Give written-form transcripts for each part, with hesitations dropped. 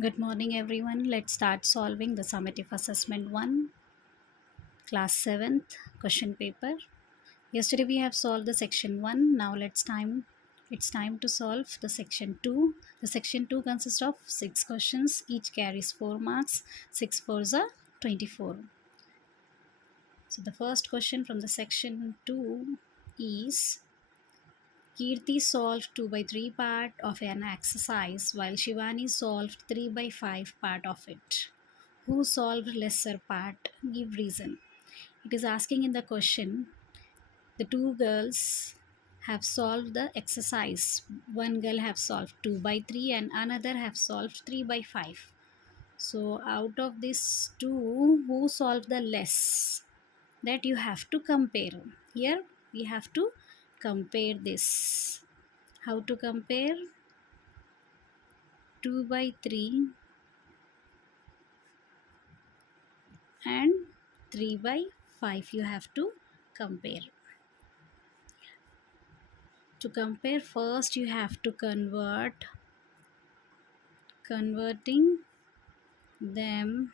Good morning, everyone. Let's start solving the summative assessment 1, class 7th question paper. Yesterday we have solved the section 1. Now it's time to solve the section 2. The section 2 consists of 6 questions. Each carries 4 marks. 6 fours are 24. So the first question from the section 2 is Kirti solved 2 by 3 part of an exercise while Shivani solved 3 by 5 part of it. Who solved lesser part? Give reason. It is asking in the question, the two girls have solved the exercise. One girl have solved 2 by 3 and another have solved 3 by 5. So out of these two, who solved the less? That you have to compare. Here we have to compare this. How to compare? 2 by 3 and 3 by 5 you have to compare. To compare, first you have to converting them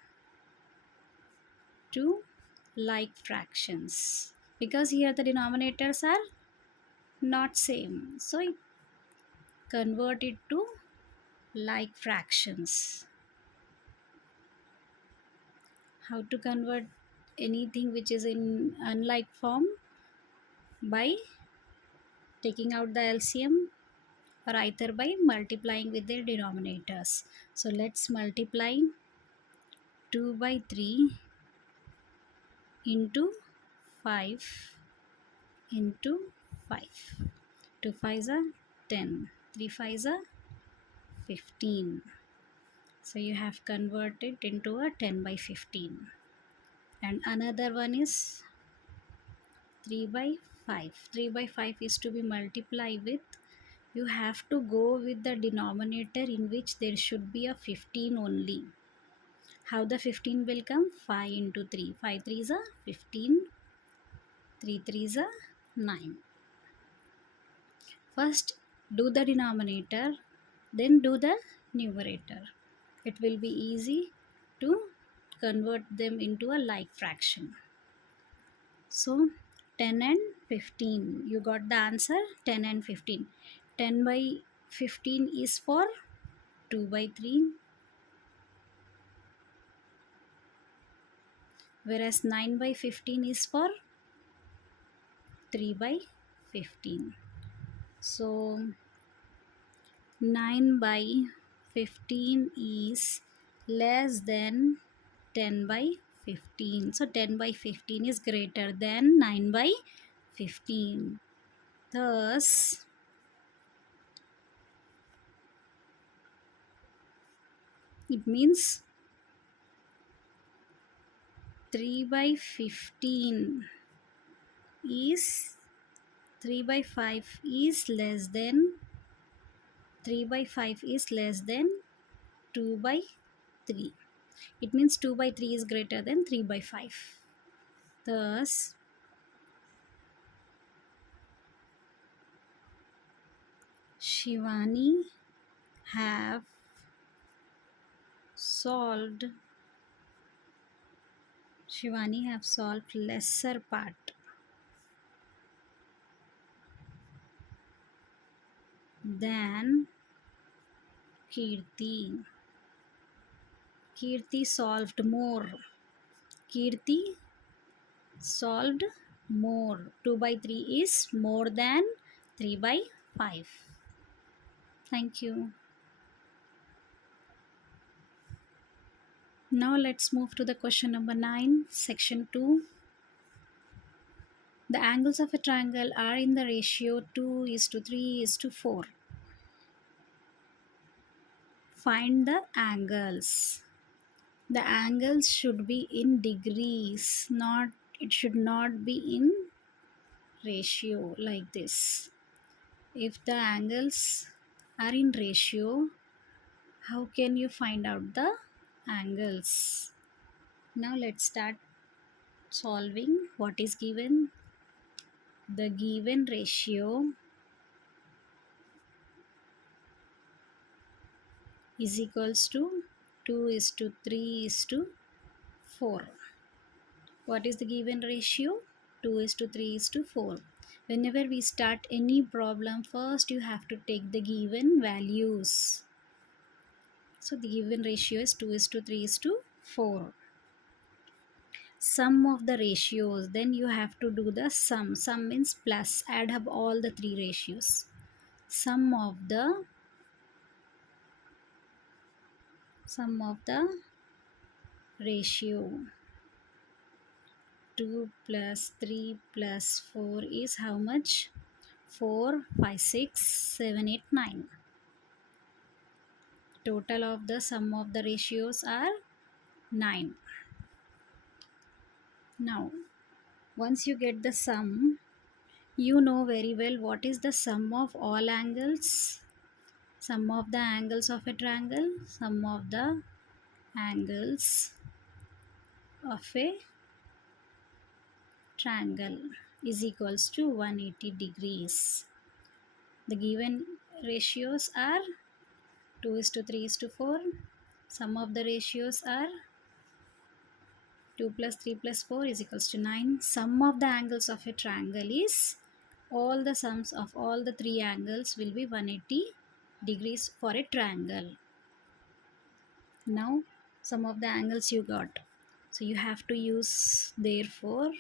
to like fractions, because here the denominators are not same, so convert it to like fractions. How to convert anything which is in unlike form? By taking out the LCM, or either by multiplying with their denominators. So let's multiply 2 by 3 into 5 into 5. 2 5s are 10, 3 5s are 15. So you have converted into a 10 by 15. And another one is 3 by 5. 3 by 5 is to be multiplied with, you have to go with the denominator in which there should be a 15 only. How the 15 will come? 5 into 3. 5 3s are 15. 3 3s are 9. First do the denominator, then do the numerator. It will be easy to convert them into a like fraction. So 10 and 15. You got the answer, 10 and 15. 10 by 15 is for 2 by 3. Whereas 9 by 15 is for 3 by 15. So 9 by 15 is less than 10 by 15. So 10 by 15 is greater than 9 by 15. Thus, it means 3 by 15 is 3 by 5 is less than 3 by 5 is less than 2 by 3. It means 2 by 3 is greater than 3 by 5. Thus, Shivani have solved lesser part than Kirti. Kirti solved more. Kirti solved more. 2 by 3 is more than 3 by 5. Thank you. Now let's move to the question number 9, section 2. The angles of a triangle are in the ratio 2 is to 3 is to 4. Find the angles. The angles should be in degrees, it should not be in ratio like this. If the angles are in ratio, how can you find out the angles? Now let's start solving what is given. The given ratio is equals to 2 is to 3 is to 4. What is the given ratio? 2 is to 3 is to 4. Whenever we start any problem, first you have to take the given values. So the given ratio is 2 is to 3 is to 4. Sum of the ratios, then you have to do the sum means plus, add up all the three ratios. Sum of the ratio 2 plus 3 plus 4 is how much? 4, 5, 6, 7, 8, 9. Total of the sum of the ratios are 9. Now once you get the sum, you know very well what is the sum of all angles. Sum of the angles of a triangle, sum of the angles of a triangle is equals to 180 degrees. The given ratios are 2 is to 3 is to 4. Sum of the ratios are 2 plus 3 plus 4 is equals to 9. Sum of the angles of a triangle is, all the sums of all the three angles will be 180 degrees for a triangle. Now some of the angles you got, so you have to use, therefore,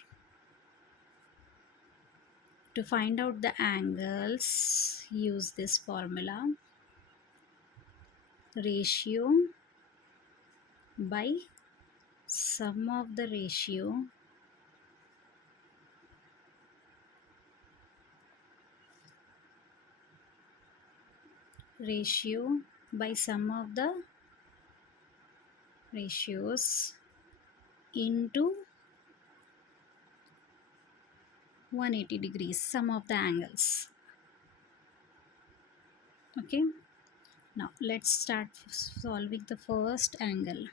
to find out the angles, use this formula: ratio by sum of the ratio by sum of the ratios into 180 degrees, sum of the angles. Okay, now let's start solving the first angle.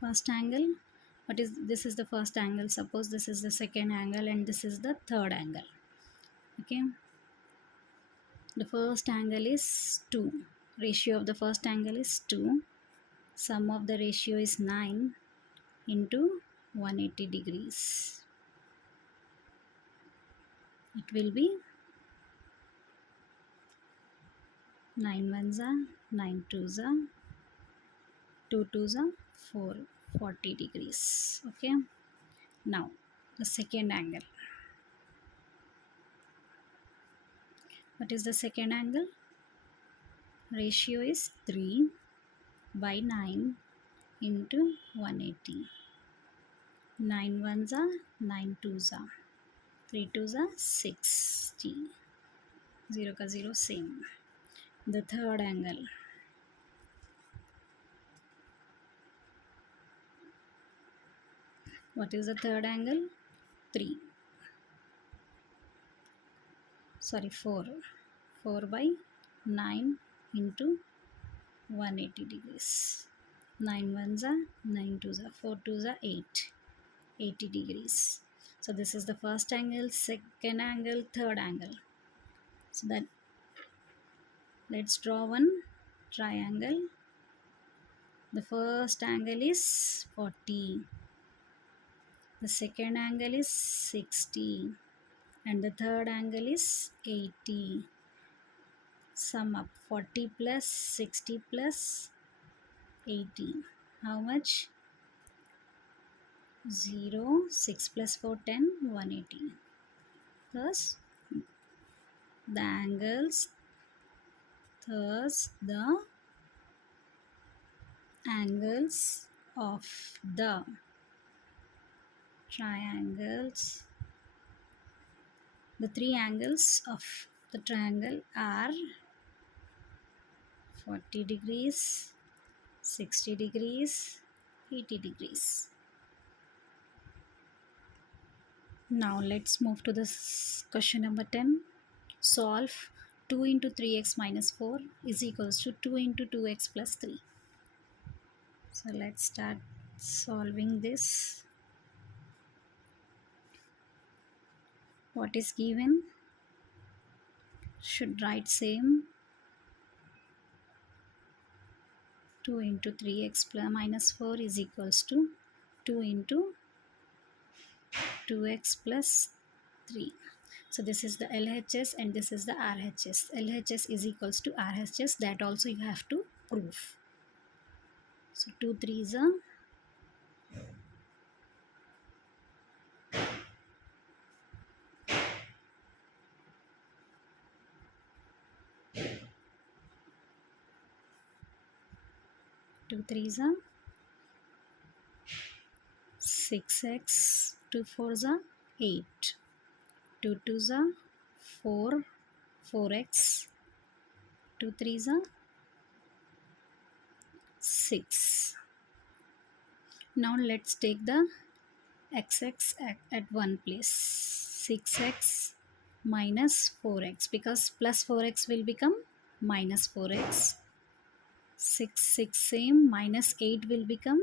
First angle, what is this? Is the first angle. Suppose this is the second angle and this is the third angle. Okay, the first angle is 2. Ratio of the first angle is 2. Sum of the ratio is 9 into 180 degrees. It will be 9 ones are 9 twos are 2 twos are 4, 40 degrees. Okay, now the second angle. What is the second angle? Ratio is 3 by 9 into 180. 9 ones are 9 twos are 3 twos are 60. 0 ka 0 same. The third angle. What is the third angle? 3. Sorry, 4. 4 by 9 into 180 degrees. 9 ones are 9 twos are 4 twos are 8. 80 degrees. So this is the first angle, second angle, third angle. So that, let's draw one triangle. The first angle is 40. The second angle is 60. And the third angle is 80. Sum up 40 plus 60 plus 80. How much? 0, 6 plus 4, 10, 180. Thus, the angles, thus the angles of the triangles, the three angles of the triangle are 40 degrees, 60 degrees, 80 degrees. Now let's move to this question number 10. Solve 2 into 3x minus 4 is equals to 2 into 2x plus 3. So let's start solving this. What is given? Should write same. 2 into 3x plus minus 4 is equals to 2 into 2x plus 3. So this is the LHS and this is the RHS. LHS is equals to RHS, that also you have to prove. So 2 3s are 2 3s are 6x, 2 4s are 8, 2 2s are 4, 4x, 2 3s are 6. Now let's take the xx at one place. 6x minus 4x, because plus 4x will become minus 4x. 6 6 same, minus 8 will become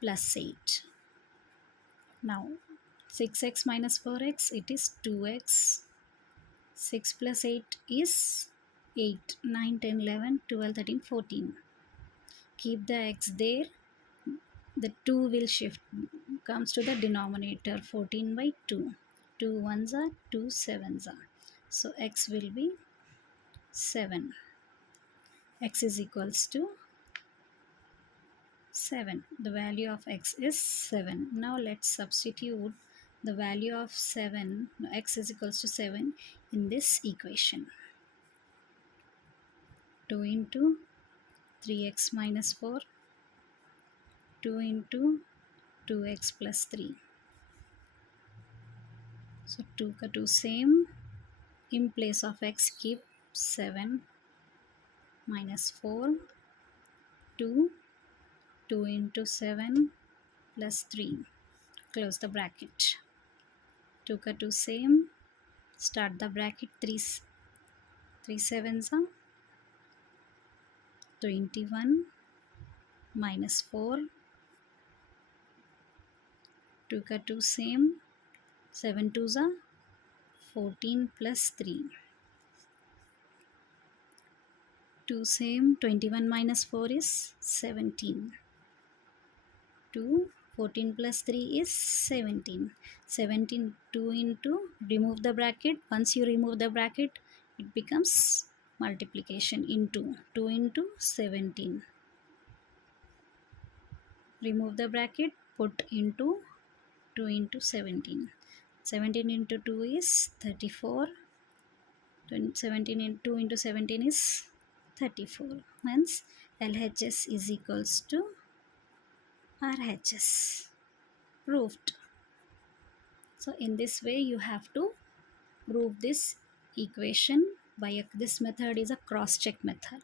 plus 8. Now 6x minus 4x, it is 2x. 6 plus 8 is 8, 9, 10, 11, 12, 13, 14. Keep the x there, the 2 will shift, comes to the denominator, 14 by 2. 2 ones are 2 sevens are. So x will be 7. X is equals to 7. The value of x is 7. Now let's substitute the value of 7, x is equals to 7 in this equation. 2 into 3x minus 4, 2 into 2x plus 3. So 2 ka 2 same, in place of x keep 7 minus 4, 2, 2 into 7 plus 3. Close the bracket. 2 ka 2 same, start the bracket, 3 sevens are 21 minus 4, 2 ka 2 same, 7 twos are 14 plus 3. 2 same, 21 minus 4 is 17. 2, 14 plus 3 is 17. 17, 2 into, remove the bracket. Once you remove the bracket, it becomes multiplication into 2 into 17. Remove the bracket, put into 2 into 17. 17 into 2 is 34. 17 into 2 into 17 is 34. Hence LHS is equals to RHS. Proved. So in this way you have to prove this equation by this method is a cross-check method.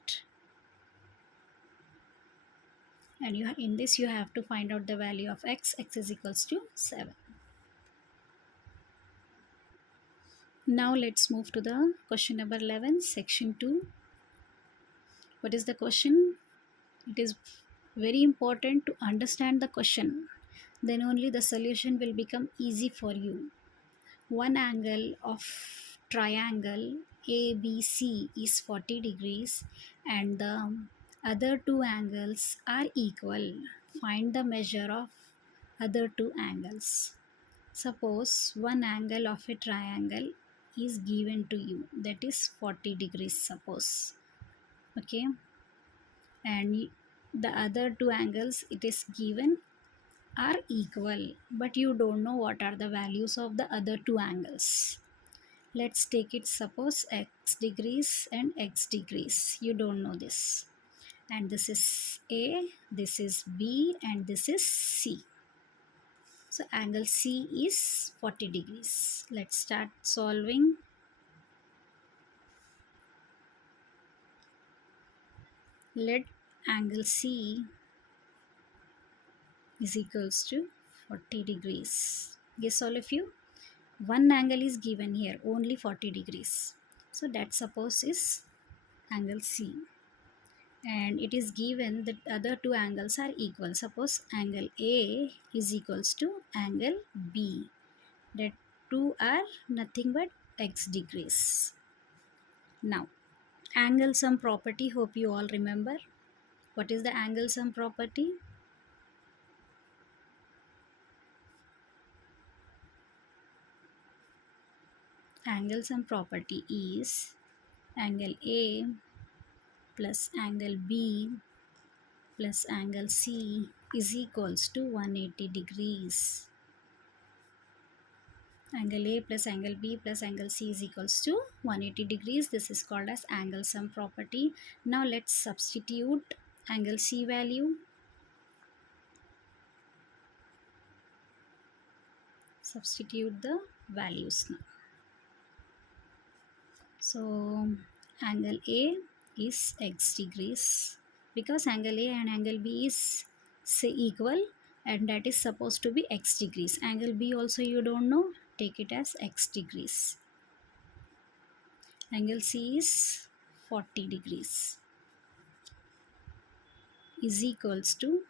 And in this you have to find out the value of x. X is equals to 7. Now let's move to the question number 11, section 2. What is the question? It is very important to understand the question. Then only the solution will become easy for you. One angle of triangle ABC is 40 degrees and the other two angles are equal. Find the measure of other two angles. Suppose one angle of a triangle is given to you, that is 40 degrees suppose. Okay, and the other two angles it is given are equal, but you don't know what are the values of the other two angles. Let's take it, suppose x degrees and x degrees. You don't know this. And this is A, this is B, and this is C. So angle C is 40 degrees. Let's start solving. Let angle C is equals to 40 degrees. Guess all of you? One angle is given here, only 40 degrees. So that suppose is angle C. And it is given that other two angles are equal. Suppose angle A is equals to angle B. That two are nothing but x degrees. Now, angle sum property, hope you all remember. What is the angle sum property? Angle sum property is angle A plus angle B plus angle C is equals to 180 degrees. Angle A plus angle B plus angle C is equals to 180 degrees. This is called as angle sum property. Now let's substitute angle C value. Substitute the values now. So angle A is x degrees because angle A and angle B is say equal, and that is supposed to be x degrees. Angle B also you don't know, take it as x degrees. Angle C is 40 degrees is equals to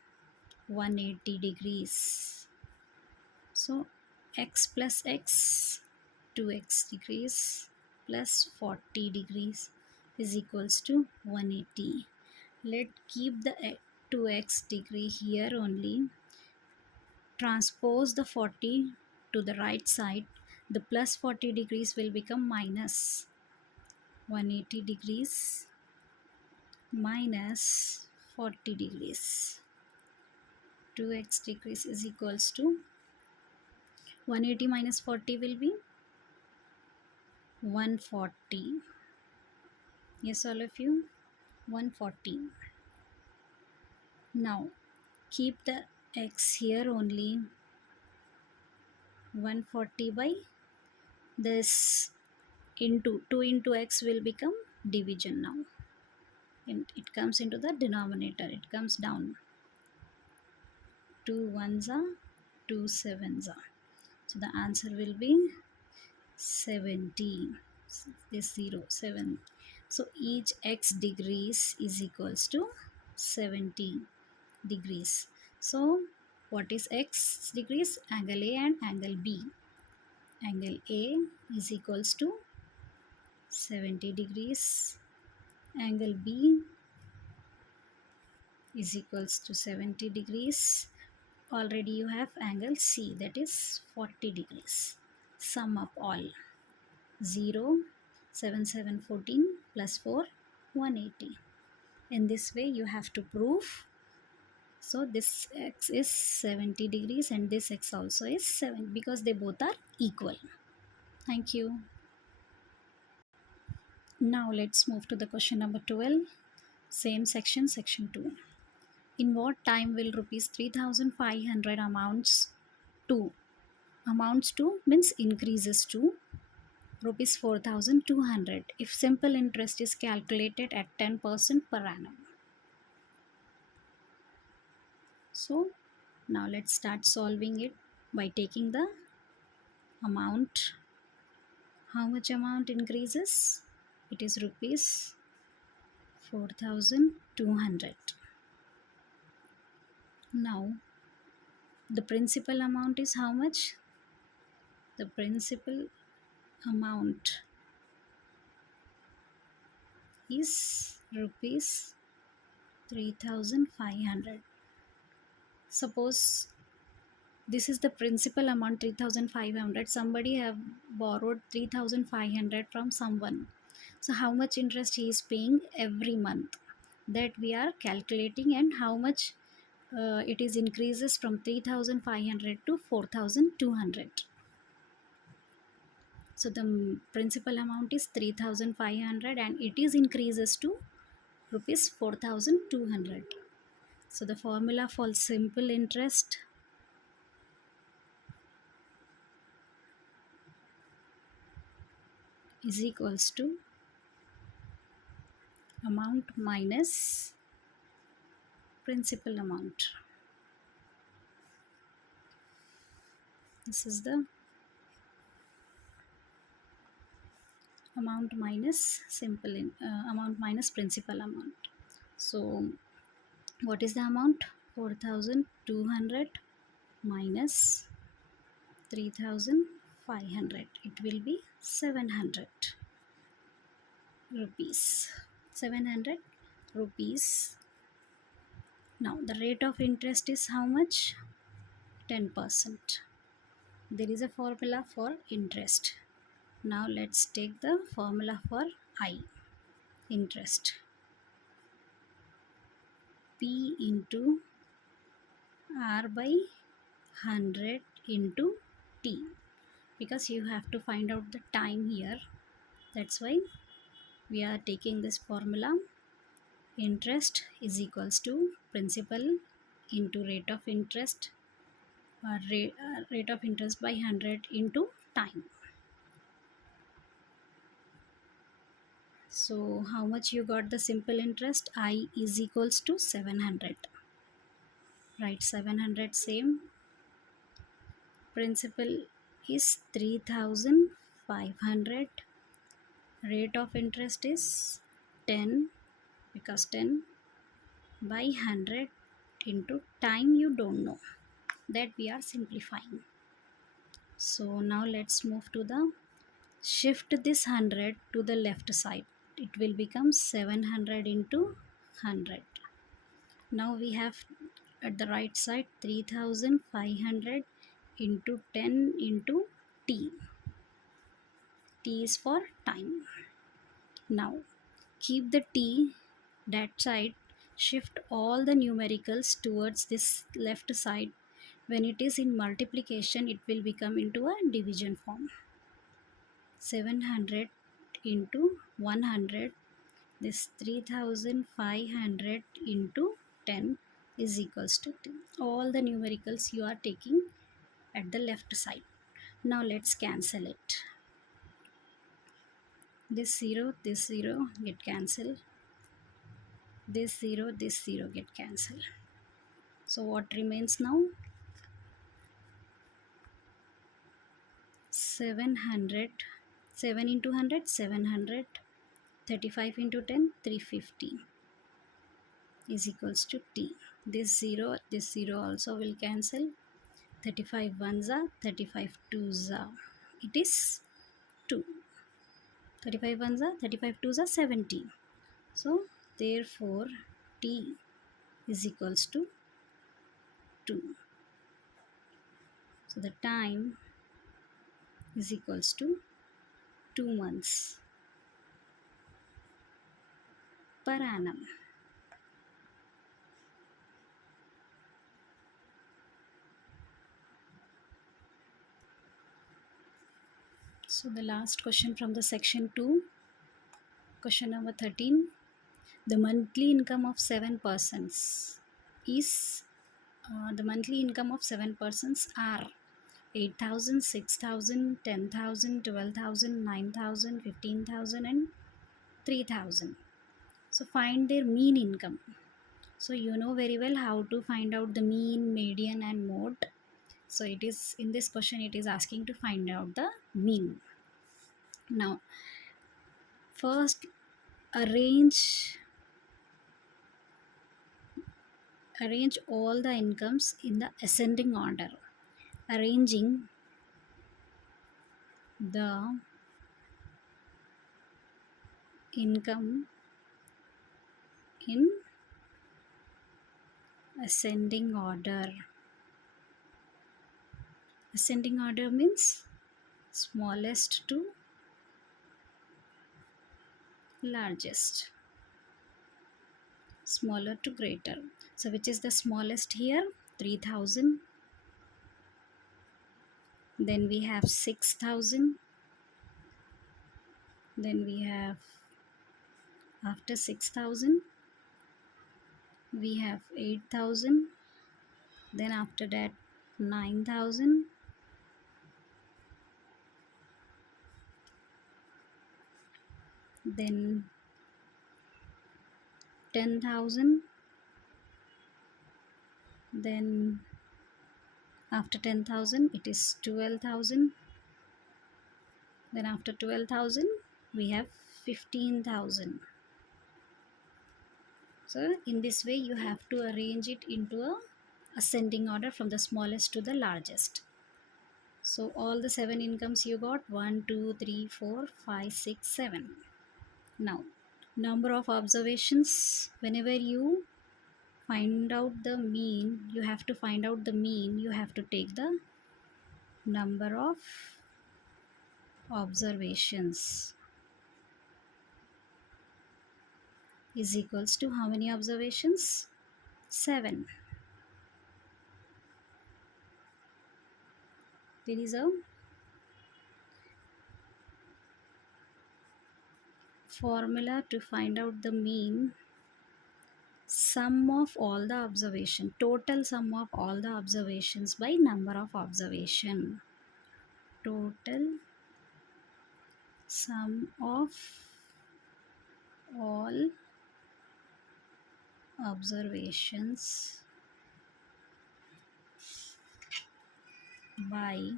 180 degrees. So x plus x, 2x degrees plus 40 degrees is equals to 180. Let keep the 2x degree here only. Transpose the 40 to the right side. The plus 40 degrees will become minus 180 degrees minus 40 degrees. 2x degrees is equals to 180 minus 40 will be 140. Yes, all of you, 140. Now keep the x here only. 140 by this into 2 into x will become division now. And it comes into the denominator. It comes down. 2 ones are 2 sevens are. So the answer will be 70. This 0 7. So each x degrees is equals to 70 degrees. So what is x degrees? Angle A and angle B. Angle A is equals to 70 degrees. Angle B is equals to 70 degrees. Already you have angle C, that is 40 degrees. Sum up all. 0, 7, 7, 14 plus 4, 180. In this way you have to prove. So this x is 70 degrees and this x also is 7 because they both are equal. Thank you. Now let's move to the question number 12. Same section, section 2. In what time will rupees 3,500 amounts to means increases to rupees 4,200 if simple interest is calculated at 10% per annum. So now let's start solving it by taking the amount. How much amount increases? It is rupees 4,200. Now the principal amount is how much? The principal amount is rupees 3,500. Suppose this is the principal amount 3,500. Somebody have borrowed 3,500 from someone. So how much interest he is paying every month, that we are calculating, and how much it is increases from 3,500 to 4,200. So the principal amount is 3,500 and it is increases to rupees 4,200. So the formula for simple interest is equals to amount minus principal amount. This is the amount minus amount minus principal amount. So what is the amount? 4,200 minus 3,500. It will be 700 rupees. 700 rupees Now the rate of interest is how much? 10%. There is a formula for interest. Now let's take the formula for I, interest. P into R by 100 into T, because you have to find out the time here. That's why we are taking this formula. Interest is equals to principal into rate of interest, rate of interest by 100 into time. So how much you got the simple interest? I is equals to 700. Right, 700 same. Principal is 3500. Rate of interest is 10, because 10 by 100 into time you don't know, that we are simplifying. So now let's move to the shift this 100 to the left side. It will become 700 into 100. Now we have at the right side 3500 into 10 into t. T is for time. Now keep the t that side, shift all the numericals towards this left side. When it is in multiplication, it will become into a division form. 700 into 100, this 3500 into 10 is equals to 2. All the numericals you are taking at the left side. Now let's cancel it. This 0 get cancelled. This 0 get cancelled. So what remains now? 700, 7 into 100, 700, 35 into 10, 350 is equals to t. This 0 also will cancel. 35 ones are, 35 twos are. It is 2. 35 ones are, 35 twos are 70. So therefore t is equals to 2. So the time is equals to 2 months per annum. So the last question from the section 2, question number 13. The monthly income of 7 persons is the monthly income of 7 persons are 8,000, 6,000, 10,000, 12,000, 9,000, 15,000 and 3,000. So find their mean income. So you know very well how to find out the mean, median and mode. So it is in this question it is asking to find out the mean. Now first arrange all the incomes in the ascending order. Arranging the income in ascending order. Ascending order means smallest to largest, smaller to greater. So which is the smallest here? 3,000. Then we have 6,000. Then we have, after 6,000 we have 8,000. Then after that 9,000. Then 10,000. Then after 10,000 it is 12,000. Then after 12,000 we have 15,000. So in this way you have to arrange it into a ascending order from the smallest to the largest. So all the 7 incomes you got, 1, 2, 3, 4, 5, 6, 7. Now number of observations. Whenever you find out the mean, you have to find out the mean, you have to take the number of observations is equals to how many observations? 7. There is a formula to find out the mean. Sum of all the observation, total sum of all the observations by number of observation. Total sum of all observations by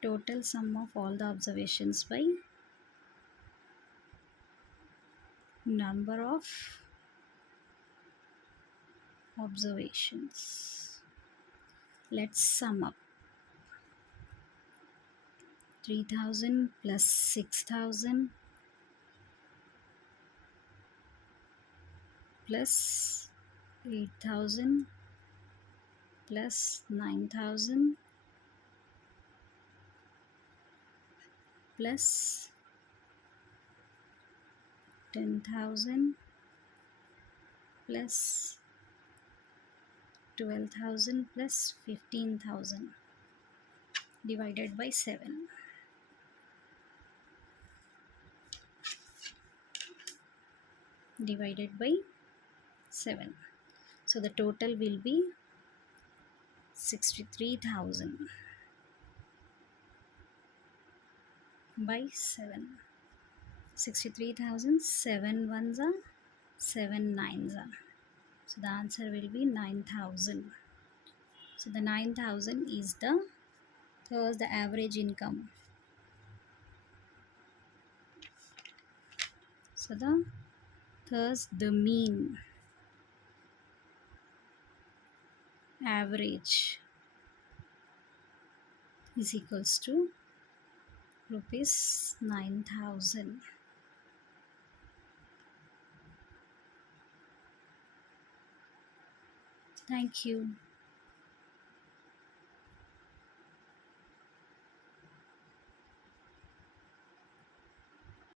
total sum of all the observations by number of observations. Let's sum up. 3000 plus 6000 plus 8000 plus 9000 plus 10,000 plus 12,000 plus 15,000 divided by 7. Divided by 7. So the total will be 63,000 by 7. 63,000, 7 ones are 7 nines are. So the answer will be 9,000. So the 9,000 is the average income. So the mean average is equals to rupees 9,000. Thank you.